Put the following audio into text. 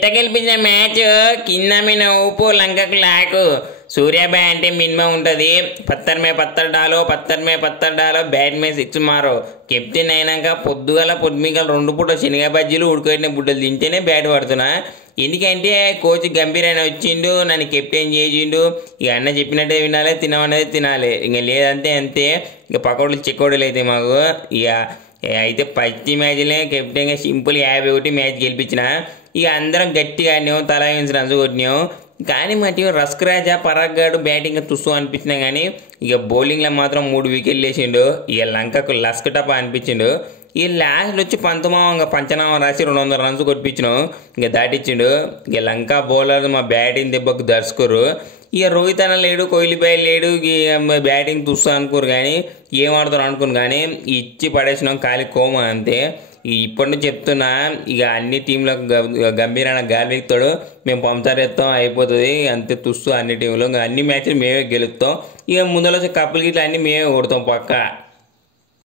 ఎట్ట గెలిపించిన మ్యాచ్ కింద మీద ఊపు లంకకు లాకు. सूर्याबाई అంటే మినిమం ఉంటుంది 70 में 70 डालो 70 में 70 डालो బ్యాట్ మీద 6 మారో. కెప్టెన్ అయినాక పొద్దుగల పొద్దుమిగల 2 పూట శనగ బజ్జీలు ఉడకబెట్టిన బుడ్డలు తింటేనే బ్యాట్ పడుతున్నా. ఎందుకంటే కోచ్ గంభీర్ అయినా వచ్చిండు, నన్ను కెప్టెన్ చేసిండు. ఇక అన్న చెప్పినట్టే వినాలి, తినమనేది తినాలి. ఇంక లేదంటే అంతే. ఇక పకోడలు చెక్కోడలు అయితే మాకు ఇక అయితే ఫస్ట్ మ్యాచ్లే కెప్టెన్గా సింపుల్ 51 మ్యాచ్ గెలిపించిన. ఇక అందరం గట్టిగా ఆడినాం, తలా వేసి రన్స్ కొట్టినాం. కానీ మా టీం రస్క్ రాజా పరాగ్ గాడు బ్యాటింగ్ తుస్సు అనిపించినా కానీ ఇక బౌలింగ్లో మాత్రం 3 వికెట్లు వేసిండు. ఇక లంకకు లస్క్ టప్ అనిపించిండు. ఈ లాస్ట్లో వచ్చి పంతమావంగా పంచనామా రాసి 200 రన్స్ కొట్టించినాం. ఇక దాటిచ్చిండు. ఇక లంక బౌలర్ మా బ్యాటింగ్ దెబ్బకు దర్శకురు. ఇక రోహిత్ అన్న లేడు, కోహ్లీ బాయ్ లేడు, బ్యాటింగ్ తుస్సు అనుకోరు కానీ ఏం ఆడతారు అనుకుని కానీ ఇచ్చి పడేసినాం ఖాళీ కోమ అంతే. ఇప్పటి నుంచి చెప్తున్నా, ఇక అన్ని టీంలకు గంభీరమైన గాలి ఎక్కుతాడు, మేము పంచర్ ఎత్తాం అయిపోతుంది అంతే తుస్సు అన్ని టీంలో. ఇంకా అన్ని మ్యాచ్లు మేమే గెలుస్తాం. ఇక ముందర వచ్చే కప్పులు గిట్ల అన్నీ మేమే కొడతాం పక్కా.